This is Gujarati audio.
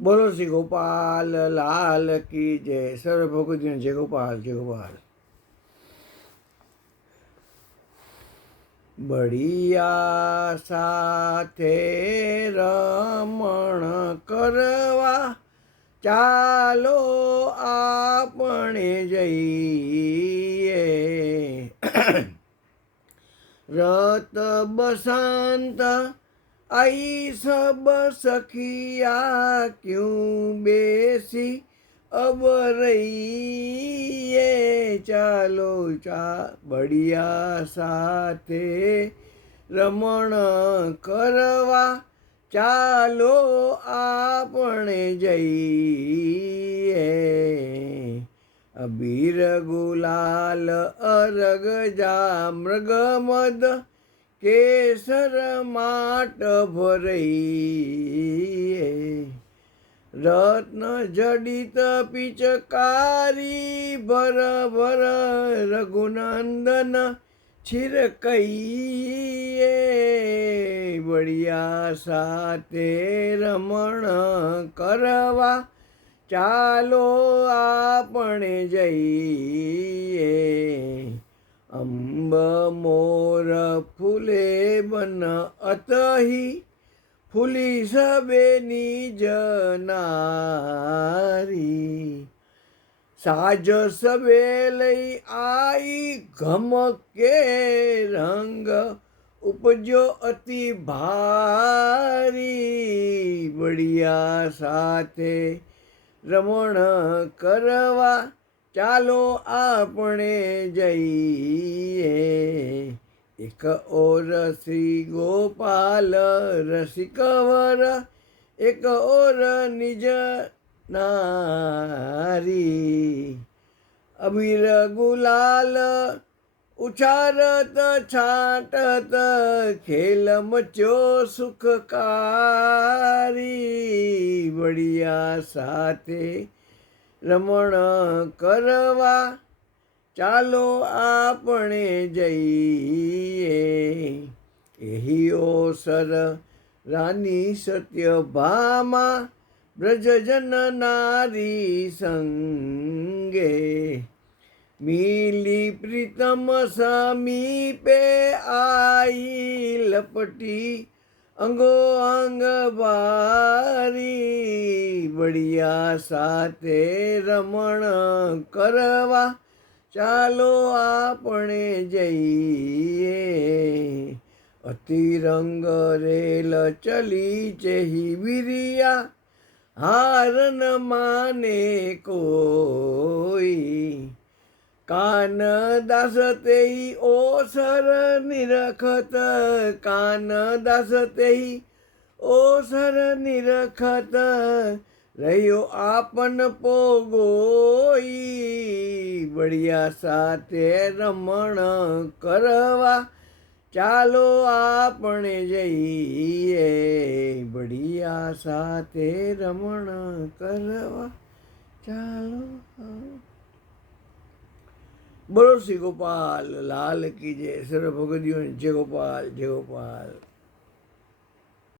બોલો શ્રી ગોપાલ, લાલ કી જય. સર્વ ભગવતીને જય ગોપાલ જય ગોપાલ. બળિયા સાથે રમણ કરવા ચાલો આપણે જઈએ. રત બસંત आई सब सखिया क्यों बेसी अब रही ચાલો ચા બળિયા સાથે રમણ કરવા. ચાલો આપણે જઈએ. અબીર ગુલાલ અરગ જા મૃગ મદ કેસર માટ ભરઈએ રત્ન જડિત પિચકારી ભર ભર રઘુનંદન છિરકઈએ બળિયા સાથે રમણ કરવા ચાલો આપણે જઈએ. અંબ મોર ફૂલે બન અતહી, ફૂલી સબેની જનારી સાજ સબે લઈ આઈ ઘમકે રંગ, ઉપજો અતિ ભારી. બળિયા સાથે રમણ કરવા ચાલો આપણે જઈએ. એક ઓર શ્રી ગોપાલ રસિકવર એક ઓર નિજ નારી. અબીર ગુલાલ ઉછારત, છાંટત, ખેલ મચ્યો સુખકારી. બળિયા સાથે રમણ કરવા ચાલો આપણે જઈએ. એહીઓ સર રાની સત્યભામા બ્રજજન નારી સંગે. મિલી પ્રીતમ સમીપે આઈ લપટી અંગો અંગ બારી બળિયા સાથે રમણ કરવા. ચાલો આપણે જઈએ. અતિરંગ રેલ ચલી ચેહી વિરિયા. હારન માને કોઈ. કાન દાસ તેહી ઓસર નિરખત, કાન દાસ તેહી ઓસર નિરખત, રહ્યો આપન પોગોઈ બળિયા સાથે રમણ કરવા, ચાલો આપણે જઈએ બળિયા સાથે રમણ કરવા, ચાલો બોલો શ્રી ગોપાલ લાલ કી જય સર્વ ભગવદીઓ જય ગોપાલ જય ગોપાલ.